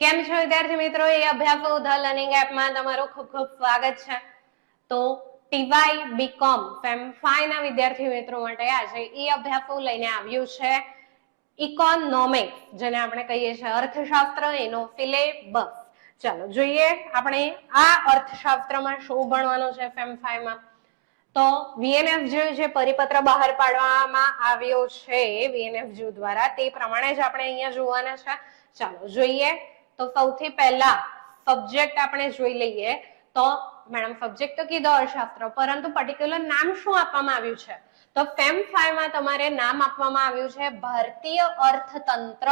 કેમ છો વિદ્યાર્થી મિત્રો? એ અભ્યાસો ધ લર્નિંગ એપમાં તમારું ખૂબ ખૂબ સ્વાગત છે. તો ટીવાય બીકોમ ફેમ 5 ના વિદ્યાર્થી મિત્રો માટે આજે એ અભ્યાસો લઈને આવ્યું છે ઇકોનોમિક્સ, જેને આપણે કહીએ છીએ અર્થશાસ્ત્ર, એનો સિલેબસ. ચાલો જોઈએ આપણે આ અર્થશાસ્ત્રમાં શું ભણવાનું છે ફેમ 5 માં. તો વીએનએફજી જે પરિપત્ર બહાર પાડવામાં આવ્યો છે વીએનએફજી દ્વારા, તે પ્રમાણે જ આપણે અહીંયા જોવાના છે. ચાલો જોઈએ. તો સૌથી પહેલા સબ્જેક્ટ આપણે જોઈ લઈએ. તો મેડમ સબ્જેક્ટ તો કીધો અર્થશાસ્ત્ર, પરંતુ પર્ટિક્યુલર નામ શું આપવામાં આવ્યું છે? તો ફેમ 5 માં તમારે નામ આપવામાં આવ્યું છે ભારતીય અર્થતંત્ર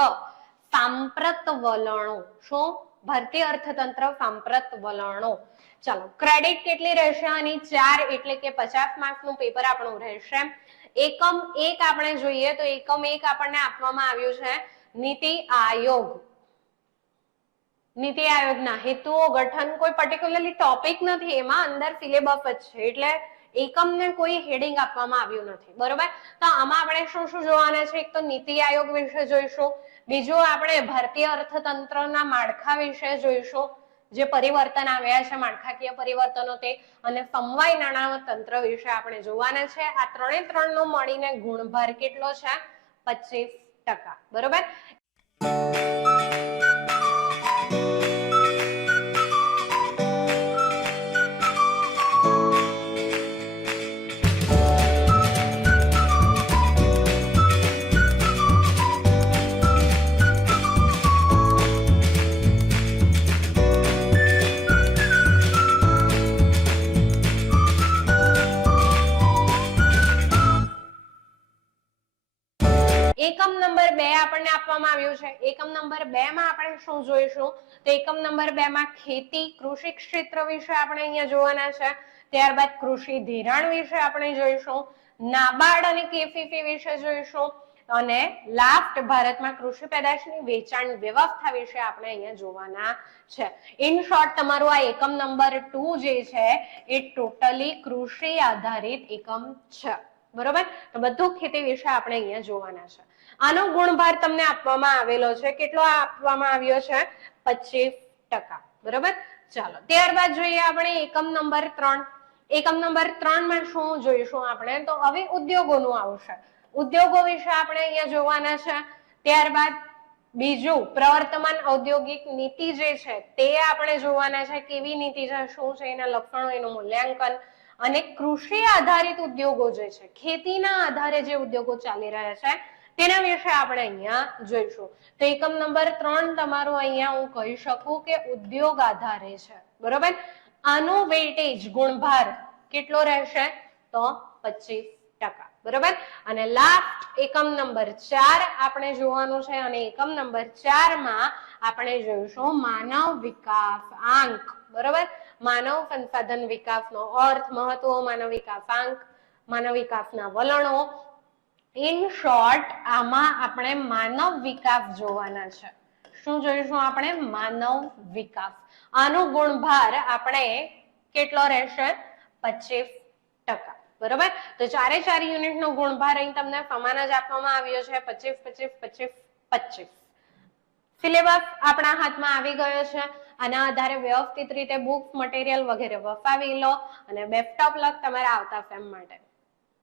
સાંપ્રત વલણો. શું? ભારતીય અર્થતંત્ર સાંપ્રત વલણો. ચાલો, ક્રેડિટ કેટલી રહેશે આની? 4, એટલે કે 50 માર્ક્સનું પેપર આપણું રહેશે. એકમ 1 આપણે જોઈએ તો એકમ 1 આપણને આપવામાં આવ્યું છે નીતિ આયોગ. નીતિ આયોગના હેતુઓ, ગઠન, કોઈ પર્ટિક્યુલરલી ટોપિક નથી, એમાં અંદર સિલેબસ જ છે, એટલે એકમને કોઈ હેડિંગ આપવામાં આવ્યું નથી. બરોબર? તો આમાં આપણે શું શું જોવાના છે? એક તો નીતિ આયોગ વિશે જોઈશું, બીજું આપણે ભારતીય અર્થતંત્રના માળખા વિશે જોઈશું, જે પરિવર્તન આવ્યા છે માળખાકીય પરિવર્તનો તે, અને સમવાય નાણાં તંત્ર વિશે આપણે જોવાના છે. આ ત્રણે ત્રણ નો મળીને ગુણભાર કેટલો છે? 25%. બરોબર? એકમ નંબર 2 આપણને આપવામાં આવ્યું છે. એકમ નંબર 2 માં આપણે શું જોઈશું? તો એકમ નંબર 2 માં ખેતી, કૃષિ ક્ષેત્ર વિશે આપણે અહીંયા જોવાના છે. ત્યારબાદ કૃષિ ધિરાણ વિશે આપણે જોઈશું, નાબાર્ડ અને કેસીસી વિશે જોઈશું, અને લાસ્ટ ભારતમાં કૃષિ પેદાશની વેચાણ વ્યવસ્થા વિશે આપણે અહીંયા જોવાના છે. ઇન શોર્ટ તમારું આ એકમ નંબર 2 જે છે એ ટોટલી કૃષિ આધારિત એકમ છે. બરોબર? તો બધું ખેતી વિશે આપણે અહીંયા જોવાના છે. આનો ગુણભાર તમને આપવામાં આવેલો છે. કેટલો આપવામાં આવ્યો છે? 25%. બરોબર? ચાલો, ત્યારબાદ જોઈએ આપણે એકમ નંબર 3. એકમ નંબર 3 માં શું જોઈશું આપણે? તો હવે ઉદ્યોગોનું આવશે. ઉદ્યોગો વિશે આપણે અહીંયા જોવાના છે. ત્યારબાદ બીજું પ્રવર્તમાન ઔદ્યોગિક નીતિ જે છે તે આપણે જોવાના છે. કેવી નીતિ છે, શું છે, એના લક્ષણો, એનું મૂલ્યાંકન, અને કૃષિ આધારિત ઉદ્યોગો જે છે, ખેતીના આધારે જે ઉદ્યોગો ચાલી રહ્યા છે તેના વિશે આપણે અહીંયા જોઈશું. તો એકમ નંબર 3 તમારું અહીંયા હું કહી શકું કે ઉદ્યોગ આધારે છે. બરોબર? આનો વેઇટેજ ગુણભાર કેટલો રહેશે? તો 25%. બરોબર? અને લાસ્ટ એકમ નંબર 4 આપણે જોવાનું છે, અને એકમ નંબર 4 માં આપણે જોઈશું માનવ વિકાસ આંક. બરોબર? માનવ સંસાધન વિકાસનો અર્થ, મહત્વ, માનવ વિકાસાંક, માનવ વિકાસના વલણો. ઇન શોર્ટ આમાં આપણે માનવ વિકાસ જોવાના છે. શું જોઈશું આપણે? માનવ વિકાસ. આનો ગુણભાર આપણે કેટલો રહેશે? 25%. બરોબર? તો 4 યુનિટ નો ગુણભાર અહીં તમને સમાન જ આપવામાં આવ્યો છે, 25, 25, 25, 25. સિલેબસ આપણા હાથમાં આવી ગયો છે. આના આધારે વ્યવસ્થિત રીતે બુક્સ, મટીરિયલ વગેરે વસાવી લો, અને બેસ્ટ ઓફ લક તમારા આવતા સેમ માટે.